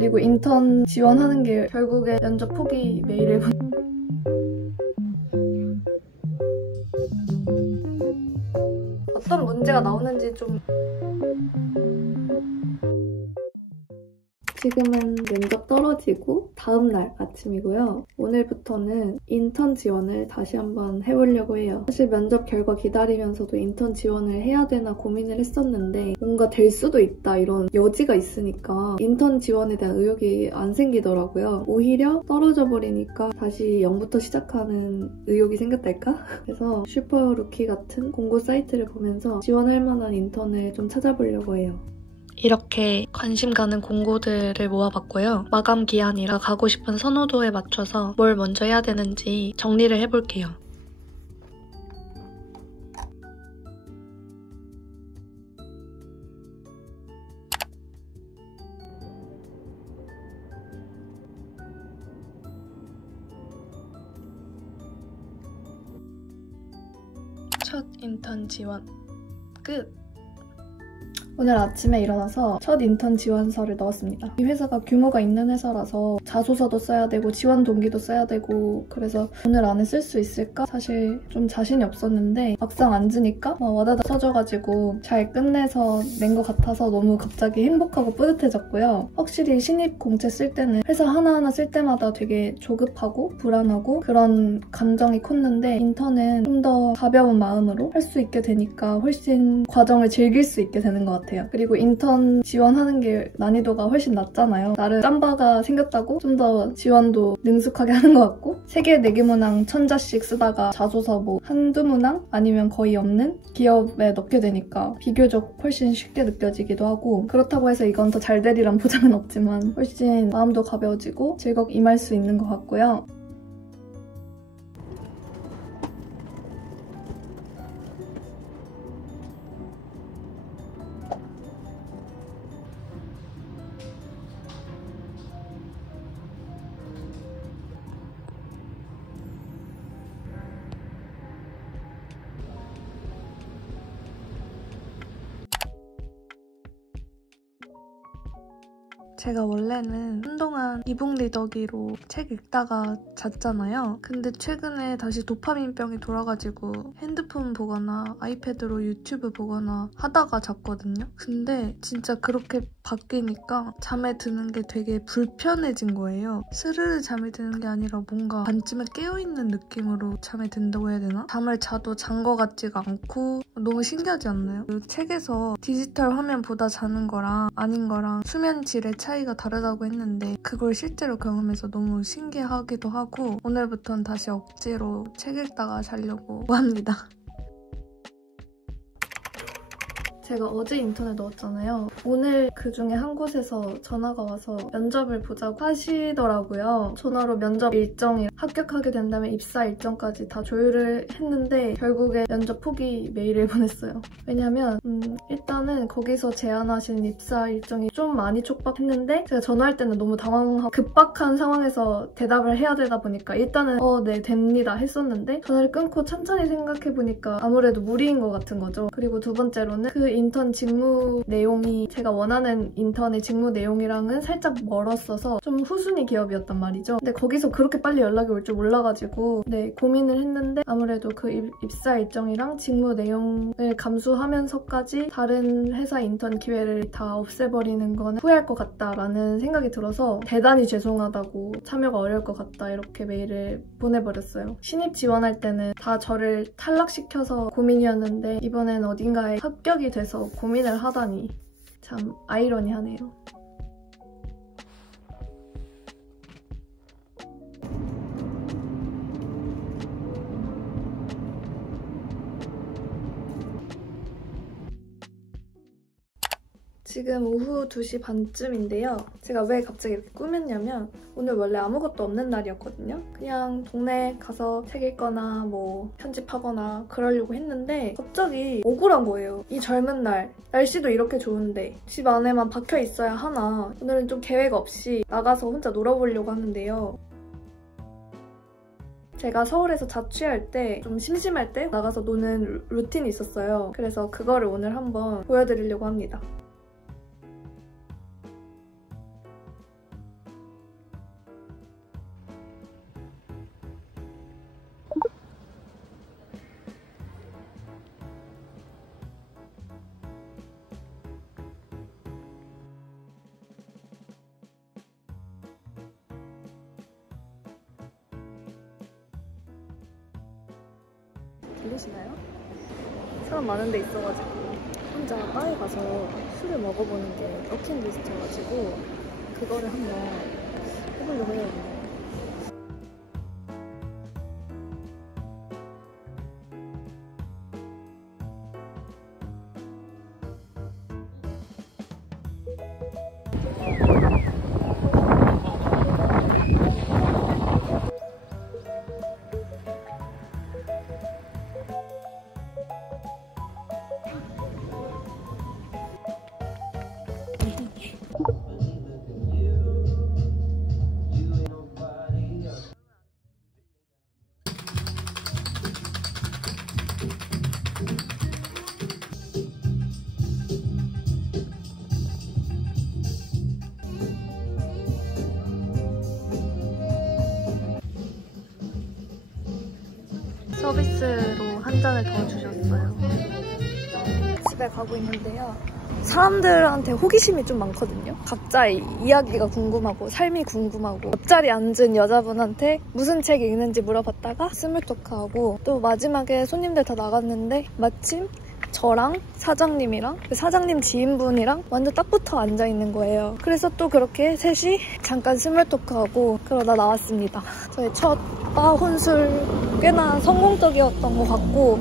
그리고 인턴 지원하는 게 결국에 면접 포기 메일을 어떤 문제가 나오는지 좀 지금은 면접 떨어지고 다음날 아침이고요. 오늘부터는 인턴 지원을 다시 한번 해보려고 해요. 사실 면접 결과 기다리면서도 인턴 지원을 해야 되나 고민을 했었는데 뭔가 될 수도 있다 이런 여지가 있으니까 인턴 지원에 대한 의욕이 안 생기더라고요. 오히려 떨어져 버리니까 다시 0부터 시작하는 의욕이 생겼달까? 그래서 슈퍼루키 같은 공고 사이트를 보면서 지원할 만한 인턴을 좀 찾아보려고 해요. 이렇게 관심 가는 공고들을 모아봤고요. 마감 기한이라 가고 싶은 선호도에 맞춰서 뭘 먼저 해야 되는지 정리를 해볼게요. 첫 인턴 지원 끝! 오늘 아침에 일어나서 첫 인턴 지원서를 넣었습니다. 이 회사가 규모가 있는 회사라서 자소서도 써야 되고 지원 동기도 써야 되고 그래서 오늘 안에 쓸 수 있을까? 사실 좀 자신이 없었는데 막상 앉으니까 와다닥 써져가지고 잘 끝내서 낸 것 같아서 너무 갑자기 행복하고 뿌듯해졌고요. 확실히 신입 공채 쓸 때는 회사 하나하나 쓸 때마다 되게 조급하고 불안하고 그런 감정이 컸는데 인턴은 좀 더 가벼운 마음으로 할 수 있게 되니까 훨씬 과정을 즐길 수 있게 되는 것 같아요. 그리고 인턴 지원하는 게 난이도가 훨씬 낮잖아요. 나름 짬바가 생겼다고 좀 더 지원도 능숙하게 하는 것 같고 3개, 4개 문항 1000자씩 쓰다가 자소서 뭐 한두 문항 아니면 거의 없는 기업에 넣게 되니까 비교적 훨씬 쉽게 느껴지기도 하고 그렇다고 해서 이건 더 잘 되리란 보장은 없지만 훨씬 마음도 가벼워지고 즐겁게 임할 수 있는 것 같고요. 제가 원래는 한동안 이북 리더기로 책 읽다가 잤잖아요. 근데 최근에 다시 도파민병이 돌아가지고 핸드폰 보거나 아이패드로 유튜브 보거나 하다가 잤거든요. 근데 진짜 그렇게 바뀌니까 잠에 드는 게 되게 불편해진 거예요. 스르르 잠이 드는 게 아니라 뭔가 반쯤에 깨어있는 느낌으로 잠에 든다고 해야 되나? 잠을 자도 잔 것 같지가 않고 너무 신기하지 않나요? 그 책에서 디지털 화면보다 자는 거랑 아닌 거랑 수면 질의 차이가 다르다고 했는데 그걸 실제로 경험해서 너무 신기하기도 하고 오늘부터는 다시 억지로 책 읽다가 자려고 합니다. 제가 어제 인턴에 넣었잖아요. 오늘 그중에 한 곳에서 전화가 와서 면접을 보자고 하시더라고요. 전화로 면접 일정이 합격하게 된다면 입사 일정까지 다 조율을 했는데 결국에 면접 포기 메일을 보냈어요. 왜냐면 일단은 거기서 제안하신 입사 일정이 좀 많이 촉박했는데 제가 전화할 때는 너무 당황하고 급박한 상황에서 대답을 해야 되다 보니까 일단은 네 됩니다 했었는데 전화를 끊고 천천히 생각해보니까 아무래도 무리인 것 같은 거죠. 그리고 두 번째로는 그 인턴 직무 내용이 제가 원하는 인턴의 직무 내용이랑은 살짝 멀었어서 좀 후순위 기업이었단 말이죠. 근데 거기서 그렇게 빨리 연락이 올 줄 몰라가지고 고민을 했는데 아무래도 그 입사 일정이랑 직무 내용을 감수하면서까지 다른 회사 인턴 기회를 다 없애버리는 거는 후회할 것 같다라는 생각이 들어서 대단히 죄송하다고 참여가 어려울 것 같다 이렇게 메일을 보내버렸어요. 신입 지원할 때는 다 저를 탈락시켜서 고민이었는데 이번엔 어딘가에 합격이 돼서 고민을 하다니 참 아이러니하네요. 지금 오후 2시 반쯤인데요. 제가 왜 갑자기 이렇게 꾸몄냐면 오늘 원래 아무것도 없는 날이었거든요. 그냥 동네 가서 책 읽거나 뭐 편집하거나 그러려고 했는데 갑자기 억울한 거예요. 이 젊은 날, 날씨도 이렇게 좋은데 집 안에만 박혀 있어야 하나. 오늘은 좀 계획 없이 나가서 혼자 놀아보려고 하는데요. 제가 서울에서 자취할 때 좀 심심할 때 나가서 노는 루틴이 있었어요. 그래서 그거를 오늘 한번 보여드리려고 합니다. 들리시나요? 사람 많은 데 있어가지고 혼자 바에 가서 술을 먹어보는 게 버킷리스트여가지고 그거를 한번 해보려고 해요. 서비스로 한 잔을 더 주셨어요. 집에 가고 있는데요. 사람들한테 호기심이 좀 많거든요. 각자의 이야기가 궁금하고 삶이 궁금하고 옆자리에 앉은 여자분한테 무슨 책 읽는지 물어봤다가 스몰 토크하고 또 마지막에 손님들 다 나갔는데 마침 저랑 사장님이랑 그 사장님 지인분이랑 완전 딱 붙어 앉아있는 거예요. 그래서 또 그렇게 셋이 잠깐 스몰 토크하고 그러다 나왔습니다. 저의 첫 바 혼술 꽤나 성공적이었던 것 같고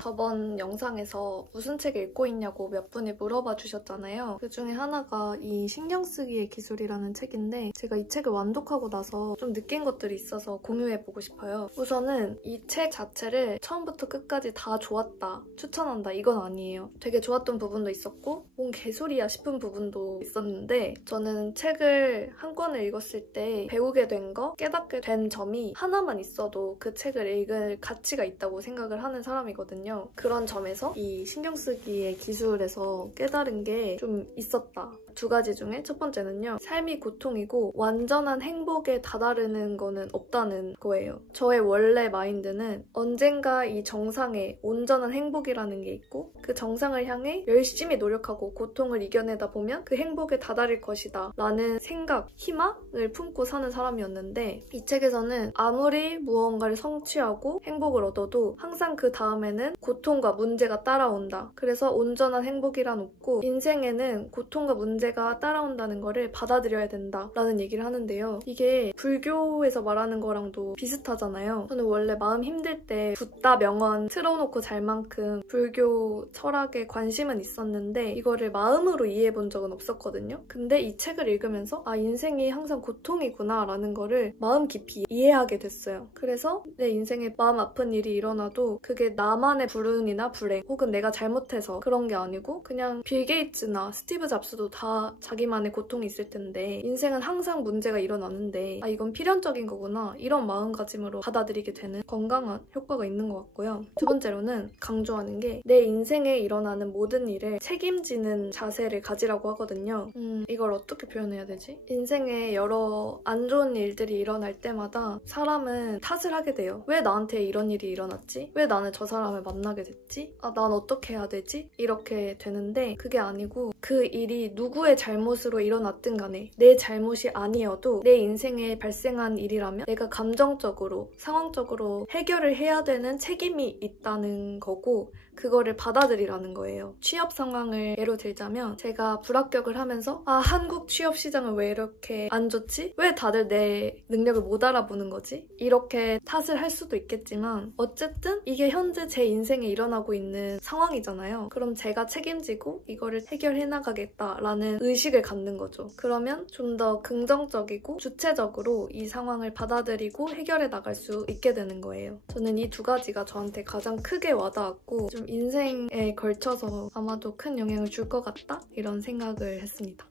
저번 영상에서 무슨 책 읽고 있냐고 몇 분이 물어봐 주셨잖아요. 그 중에 하나가 이 신경쓰기의 기술이라는 책인데 제가 이 책을 완독하고 나서 좀 느낀 것들이 있어서 공유해보고 싶어요. 우선은 이 책 자체를 처음부터 끝까지 다 좋았다, 추천한다 이건 아니에요. 되게 좋았던 부분도 있었고 뭔 개소리야 싶은 부분도 있었는데 저는 책을 한 권을 읽었을 때 배우게 된 거, 깨닫게 된 점이 하나만 있어도 그 책을 읽을 가치가 있다고 생각을 하는 사람이거든요. 그런 점에서 이 신경쓰기의 기술에서 깨달은 게 좀 있었다. 두 가지 중에 첫 번째는요. 삶이 고통이고 완전한 행복에 다다르는 거는 없다는 거예요. 저의 원래 마인드는 언젠가 이 정상에 온전한 행복이라는 게 있고 그 정상을 향해 열심히 노력하고 고통을 이겨내다 보면 그 행복에 다다를 것이다 라는 생각, 희망을 품고 사는 사람이었는데 이 책에서는 아무리 무언가를 성취하고 행복을 얻어도 항상 그 다음에는 고통과 문제가 따라온다. 그래서 온전한 행복이란 없고 인생에는 고통과 문제가 따라온다는 거를 받아들여야 된다 라는 얘기를 하는데요. 이게 불교에서 말하는 거랑도 비슷하잖아요. 저는 원래 마음 힘들 때 붓다 명언 틀어놓고 잘 만큼 불교 철학에 관심은 있었는데 이거를 마음으로 이해해 본 적은 없었거든요. 근데 이 책을 읽으면서 아 인생이 항상 고통이구나 라는 거를 마음 깊이 이해하게 됐어요. 그래서 내 인생에 마음 아픈 일이 일어나도 그게 나만의 불운이나 불행 혹은 내가 잘못해서 그런 게 아니고 그냥 빌 게이츠나 스티브 잡스도 다 자기만의 고통이 있을 텐데 인생은 항상 문제가 일어나는데 아 이건 필연적인 거구나 이런 마음가짐으로 받아들이게 되는 건강한 효과가 있는 것 같고요. 두 번째로는 강조하는 게 내 인생에 일어나는 모든 일을 책임지는 자세를 가지라고 하거든요. 이걸 어떻게 표현해야 되지? 인생에 여러 안 좋은 일들이 일어날 때마다 사람은 탓을 하게 돼요. 왜 나한테 이런 일이 일어났지? 왜 나는 저 사람을 만나게 됐지? 아, 난 어떻게 해야 되지? 이렇게 되는데 그게 아니고 그 일이 누구의 잘못으로 일어났든 간에 내 잘못이 아니어도 내 인생에 발생한 일이라면 내가 감정적으로, 상황적으로 해결을 해야 되는 책임이 있다는 거고 그거를 받아들이라는 거예요. 취업 상황을 예로 들자면 제가 불합격을 하면서 아 한국 취업 시장은 왜 이렇게 안 좋지? 왜 다들 내 능력을 못 알아보는 거지? 이렇게 탓을 할 수도 있겠지만 어쨌든 이게 현재 제 인생에 일어나고 있는 상황이잖아요. 그럼 제가 책임지고 이거를 해결해 나가겠다라는 의식을 갖는 거죠. 그러면 좀 더 긍정적이고 주체적으로 이 상황을 받아들이고 해결해 나갈 수 있게 되는 거예요. 저는 이 두 가지가 저한테 가장 크게 와닿았고 좀 인생에 걸쳐서 아마도 큰 영향을 줄 것 같다? 이런 생각을 했습니다.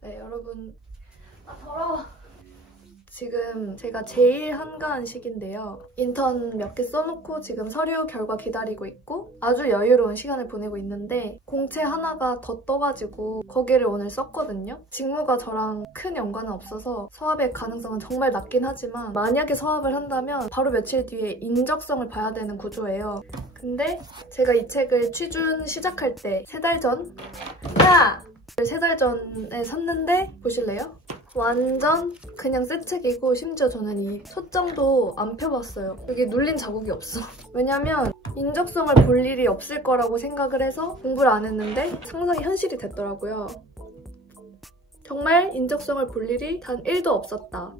네, 여러분 아, 더러워. 지금 제가 제일 한가한 시기인데요. 인턴 몇 개 써놓고 지금 서류 결과 기다리고 있고 아주 여유로운 시간을 보내고 있는데 공채 하나가 더 떠가지고 거기를 오늘 썼거든요. 직무가 저랑 큰 연관은 없어서 서합의 가능성은 정말 낮긴 하지만 만약에 서합을 한다면 바로 며칠 뒤에 인적성을 봐야 되는 구조예요. 근데 제가 이 책을 취준 시작할 때 3달 전? 3달 전에 샀는데 보실래요? 완전 그냥 새 책이고 심지어 저는 이 소장도 안 펴봤어요. 여기 눌린 자국이 없어. 왜냐면 인적성을 볼 일이 없을 거라고 생각을 해서 공부를 안 했는데 상상이 현실이 됐더라고요. 정말 인적성을 볼 일이 단 1도 없었다.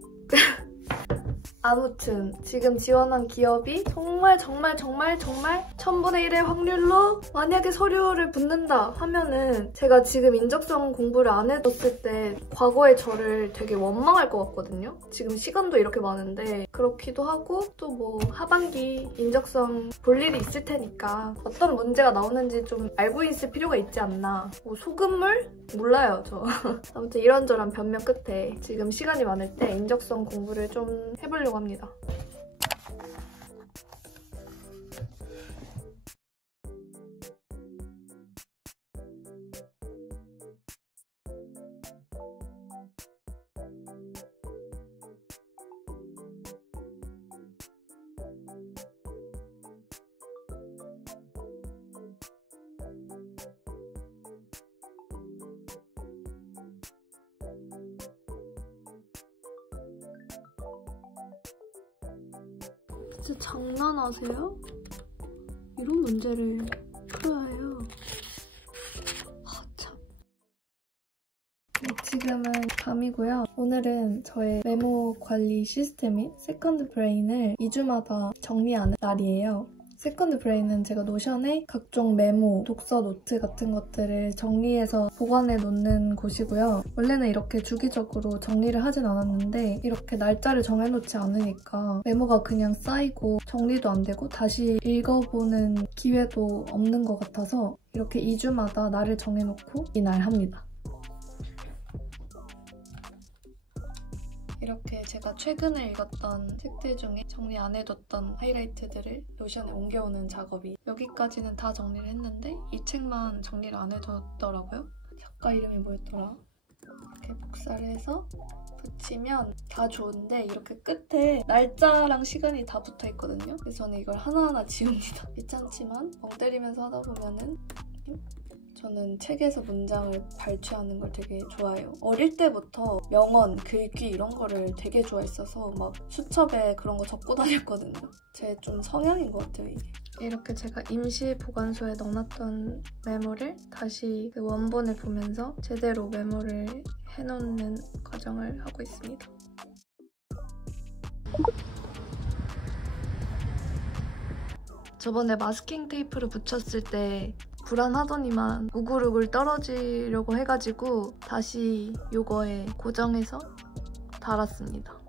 아무튼 지금 지원한 기업이 정말 1000분의 1의 확률로 만약에 서류를 붙는다 하면은 제가 지금 인적성 공부를 안 해뒀을 때 과거의 저를 되게 원망할 것 같거든요. 지금 시간도 이렇게 많은데 그렇기도 하고 또 뭐 하반기 인적성 볼 일이 있을 테니까 어떤 문제가 나오는지 좀 알고 있을 필요가 있지 않나. 뭐 소금물? 몰라요 저. 아무튼 이런저런 변명 끝에 지금 시간이 많을 때 인적성 공부를 좀 해보려고 합니다. 진짜 장난하세요? 이런 문제를 풀어야 해요. 참. 지금은 밤이고요. 오늘은 저의 메모 관리 시스템인 세컨드 브레인을 2주마다 정리하는 날이에요. 세컨드 브레인은 제가 노션에 각종 메모, 독서 노트 같은 것들을 정리해서 보관해 놓는 곳이고요. 원래는 이렇게 주기적으로 정리를 하진 않았는데 이렇게 날짜를 정해놓지 않으니까 메모가 그냥 쌓이고 정리도 안 되고 다시 읽어보는 기회도 없는 것 같아서 이렇게 2주마다 날을 정해놓고 이날 합니다. 이렇게 제가 최근에 읽었던 책들 중에 정리 안 해뒀던 하이라이트들을 노션에 옮겨오는 작업이 여기까지는 다 정리를 했는데 이 책만 정리를 안 해뒀더라고요. 작가 이름이 뭐였더라? 이렇게 복사를 해서 붙이면 다 좋은데 이렇게 끝에 날짜랑 시간이 다 붙어있거든요. 그래서 저는 이걸 하나하나 지웁니다. 귀찮지만 멍 때리면서 하다 보면은 저는 책에서 문장을 발췌하는 걸 되게 좋아해요. 어릴 때부터 명언, 글귀 이런 거를 되게 좋아했어서 막 수첩에 그런 거 적고 다녔거든요. 제 좀 성향인 것 같아요, 이게. 이렇게 제가 임시 보관소에 넣어놨던 메모를 다시 그 원본을 보면서 제대로 메모를 해놓는 과정을 하고 있습니다. 저번에 마스킹 테이프를 붙였을 때 불안하더니만 우글우글 떨어지려고 해가지고 다시 요거에 고정해서 달았습니다.